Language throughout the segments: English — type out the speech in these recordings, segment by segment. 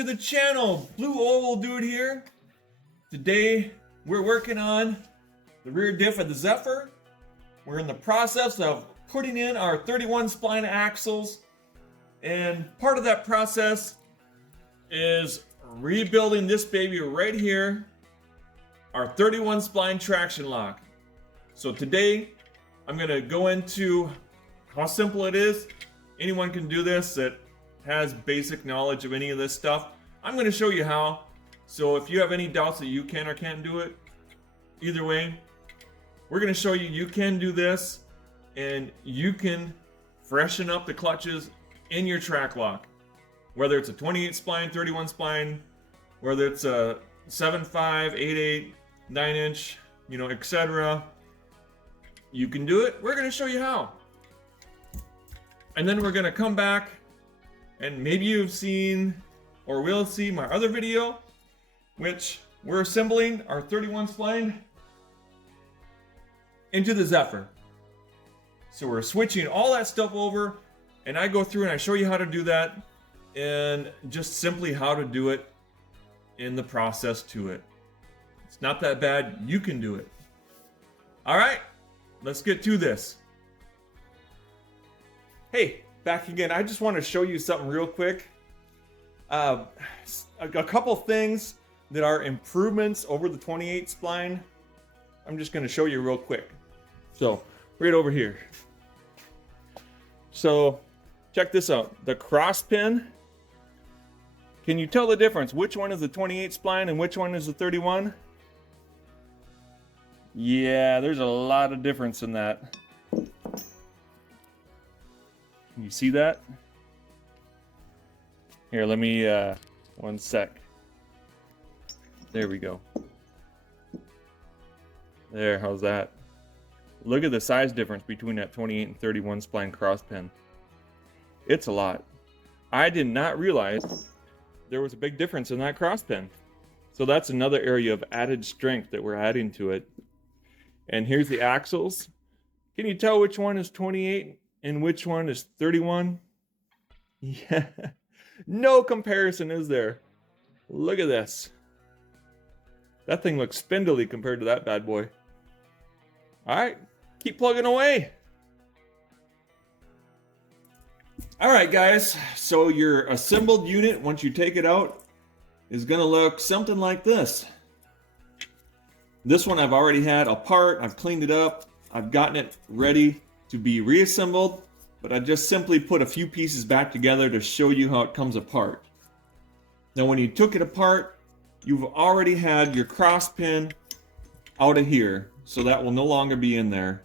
to the channel. Blue Oval Dude here. Today we're working on the rear diff of the Zephyr. We're in the process of putting in our 31 spline axles, and part of that process is rebuilding this baby right here, our 31 spline traction lock. So today I'm going to go into how simple it is. Anyone can do this that has basic knowledge of any of this stuff. I'm going to show you how. So if you have any doubts that you can or can't do it, either way, we're going to show you can do this, and you can freshen up the clutches in your Trac Loc. Whether it's a 28 spline, 31 spline, whether it's a 7.5, 8.8, 9-inch, etc. You can do it. We're going to show you how. And then we're going to come back, and maybe you've seen or will see my other video, which we're assembling our 31 spline into the Zephyr. So we're switching all that stuff over, and I go through and I show you how to do that, and just simply how to do it in the process to it. It's not that bad. You can do it. All right, let's get to this. Hey, back again. I just want to show you something real quick. A couple things that are improvements over the 28 spline. I'm just going to show you real quick. So, right over here. So, check this out. The cross pin. Can you tell the difference? Which one is the 28 spline and which one is the 31? Yeah, there's a lot of difference in that. Can you see that? Here, let me, one sec. There we go. There, how's that? Look at the size difference between that 28 and 31 spline cross pin. It's a lot. I did not realize there was a big difference in that cross pin. So that's another area of added strength that we're adding to it. And here's the axles. Can you tell which one is 28 and which one is 31? Yeah, no comparison, is there? Look at this. That thing looks spindly compared to that bad boy. All right, keep plugging away. All right, guys, so your assembled unit, once you take it out, is gonna look something like this. This one I've already had apart. I've cleaned it up. I've gotten it ready to be reassembled, but I just simply put a few pieces back together to show you how it comes apart. Now, when you took it apart, you've already had your cross pin out of here, so that will no longer be in there.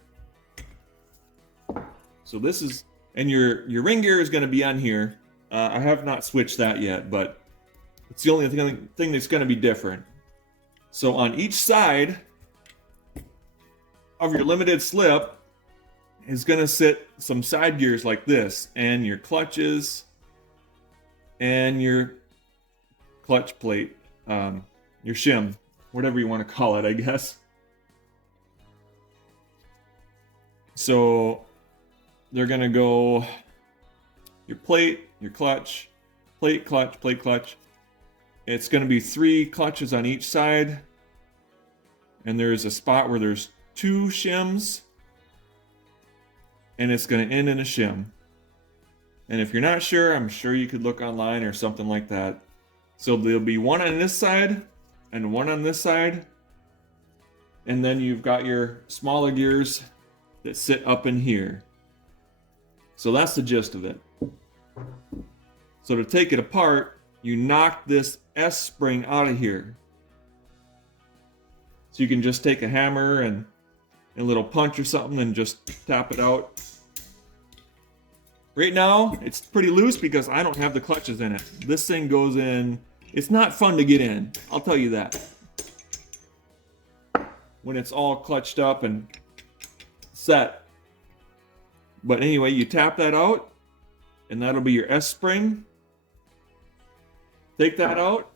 So this is, and your ring gear is going to be on here. I have not switched that yet, but it's the only thing that's going to be different. So on each side of your limited slip is going to sit some side gears like this, and your clutches and your clutch plate, your shim, whatever you want to call it, I guess. So they're going to go your plate, your clutch, plate, clutch, plate, clutch. It's going to be 3 clutches on each side, and there's a spot where there's 2 shims, and it's going to end in a shim. And if you're not sure, I'm sure you could look online or something like that. So there'll be one on this side and one on this side, and then you've got your smaller gears that sit up in here. So that's the gist of it. So to take it apart, you knock this S-spring out of here. So you can just take a hammer and a little punch or something and just tap it out. Right now, it's pretty loose because I don't have the clutches in it. This thing goes in, it's not fun to get in, I'll tell you that. When it's all clutched up and set. But anyway, you tap that out, and that'll be your S-spring. Take that out,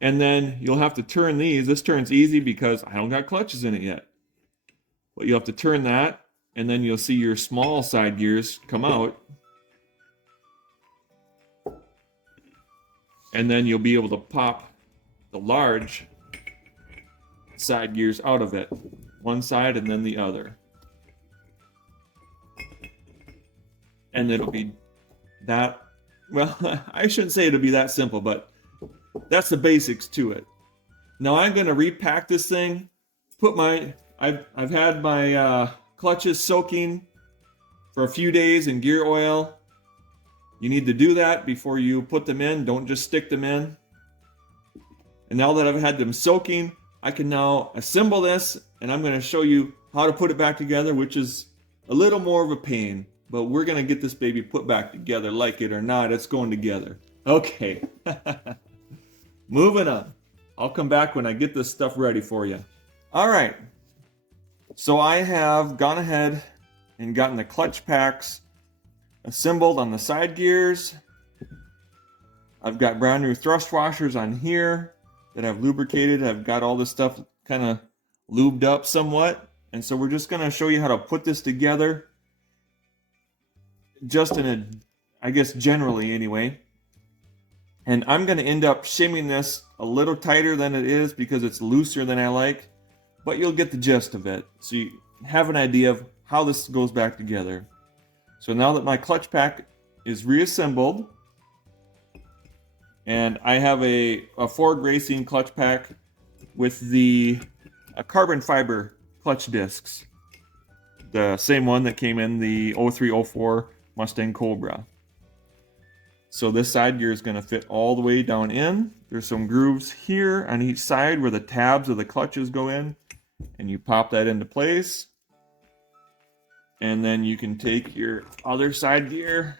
and then you'll have to turn these. This turns easy because I don't got clutches in it yet. But you'll have to turn that, and then you'll see your small side gears come out. and then you'll be able to pop the large side gears out of it, one side and then the other, and it'll be that, well, I shouldn't say it'll be that simple, but that's the basics to it. Now I'm going to repack this thing, put my, I've had my clutches soaking for a few days in gear oil. You need to do that before you put them in. Don't just stick them in. And now that I've had them soaking, I can now assemble this, and I'm going to show you how to put it back together, which is a little more of a pain, but we're going to get this baby put back together. Like it or not, it's going together. Okay. Moving on. I'll come back when I get this stuff ready for you. All right. So I have gone ahead and gotten the clutch packs assembled on the side gears. I've got brand new thrust washers on here that I've lubricated. I've got all this stuff kind of lubed up somewhat. And so we're just going to show you how to put this together. Just in a, I guess generally anyway. And I'm going to end up shimming this a little tighter than it is because it's looser than I like. But you'll get the gist of it. So you have an idea of how this goes back together. So now that my clutch pack is reassembled, and I have a Ford Racing clutch pack with the carbon fiber clutch discs. The same one that came in the 0304 Mustang Cobra. So this side gear is going to fit all the way down in. There's some grooves here on each side where the tabs of the clutches go in. And you pop that into place. And then you can take your other side gear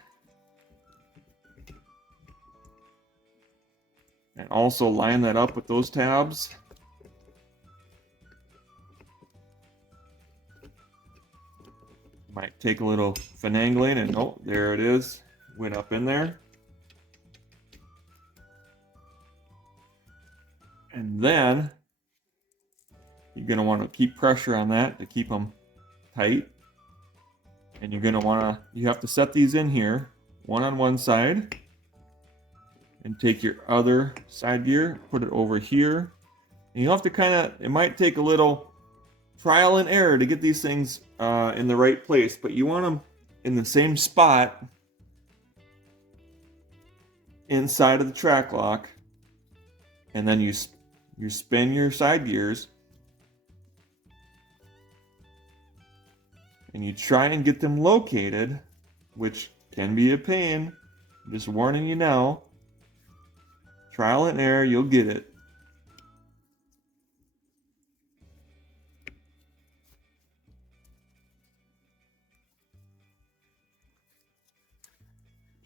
and also line that up with those tabs. Might take a little finagling, and oh, there it is. Went up in there. And then you're going to want to keep pressure on that to keep them tight. And you're going to want to, you have to set these in here, one on one side. And take your other side gear, put it over here. And you'll have to kind of, it might take a little trial and error to get these things in the right place. But you want them in the same spot inside of the Trac Loc. And then you spin your side gears. And you try and get them located, which can be a pain. I'm just warning you now. Trial and error, you'll get it.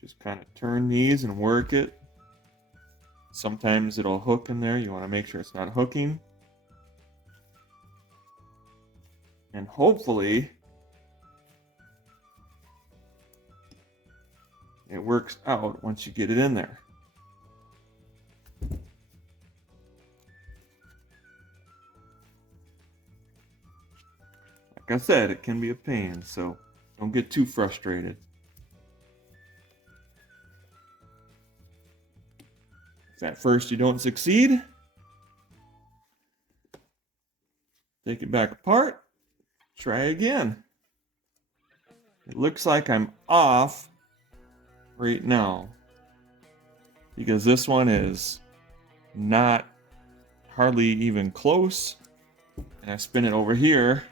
Just kind of turn these and work it. Sometimes it'll hook in there. You want to make sure it's not hooking. And hopefully it works out once you get it in there. Like I said, it can be a pain, so don't get too frustrated. If at first you don't succeed, take it back apart, try again. It looks like I'm off right now because this one is not hardly even close, and I spin it over here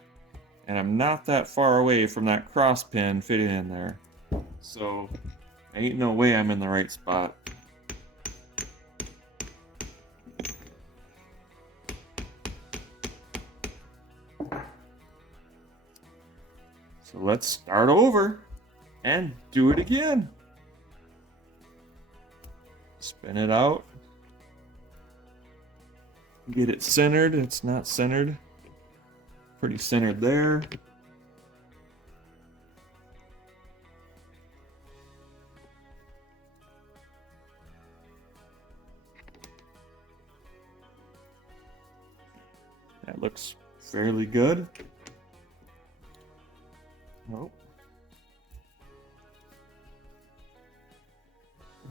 and I'm not that far away from that cross pin fitting in there, so ain't no way I'm in the right spot. So let's start over and do it again. Spin it out. Get it centered. It's not centered. Pretty centered there. That looks fairly good. Oh.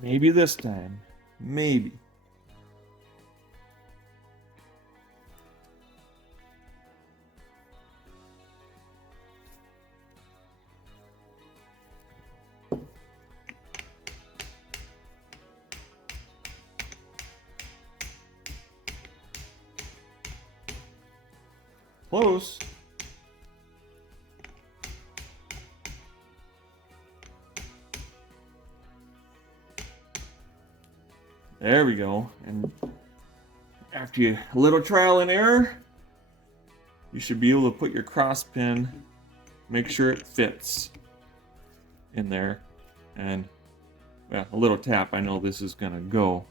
Maybe this time. Maybe. Close. There we go. And after a little trial and error, you should be able to put your cross pin, make sure it fits in there. And well, a little tap, I know this is gonna go.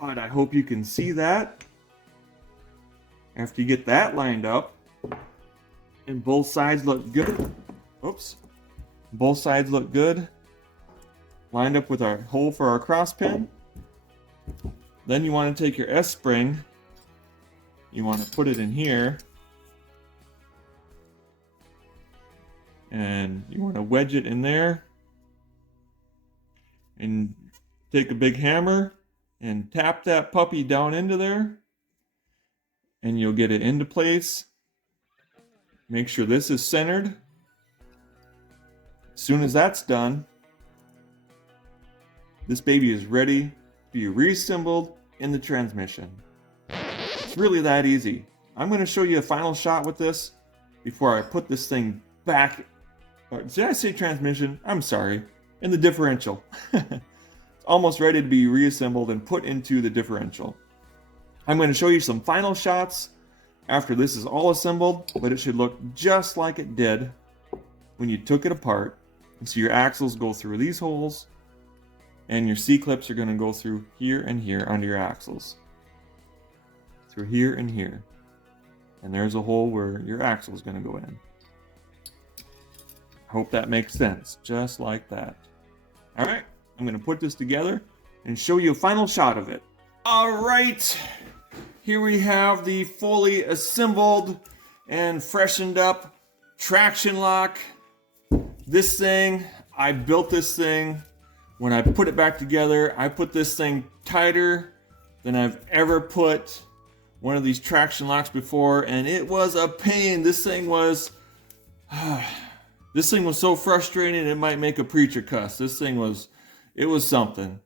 But I hope you can see that. After you get that lined up, and both sides look good. Oops. Both sides look good. Lined up with our hole for our cross pin. Then you want to take your S-spring. You want to put it in here. And you want to wedge it in there. And take a big hammer and tap that puppy down into there. And you'll get it into place. Make sure this is centered. As soon as that's done, this baby is ready to be reassembled in the transmission. It's really that easy. I'm going to show you a final shot with this before I put this thing back. Did I say transmission? I'm sorry. In the differential. It's almost ready to be reassembled and put into the differential. I'm going to show you some final shots after this is all assembled, but it should look just like it did when you took it apart. And so your axles go through these holes, and your C-clips are going to go through here and here under your axles. Through here and here. And there's a hole where your axle is going to go in. I hope that makes sense, just like that. All right, I'm going to put this together and show you a final shot of it. All right. Here we have the fully assembled and freshened up traction lock. This thing, I built this thing. When I put it back together, I put this thing tighter than I've ever put one of these traction locks before, and it was a pain. This thing was so frustrating it might make a preacher cuss. It was something.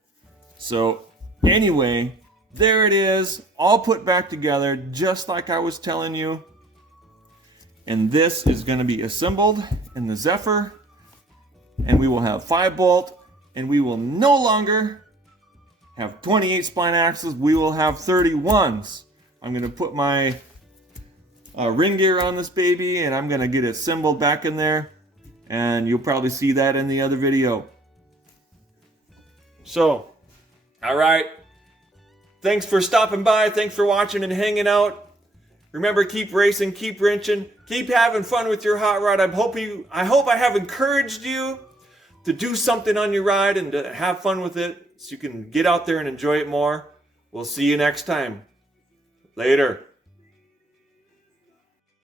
So anyway, there it is, all put back together, just like I was telling you. And this is going to be assembled in the Zephyr, and we will have 5-bolt, and we will no longer have 28 spline axles. We will have 31s. I'm going to put my ring gear on this baby, and I'm going to get it assembled back in there, and you'll probably see that in the other video. So, all right. Thanks for stopping by. Thanks for watching and hanging out. Remember, keep racing, keep wrenching, keep having fun with your hot rod. I hope I have encouraged you to do something on your ride and to have fun with it so you can get out there and enjoy it more. We'll see you next time. Later.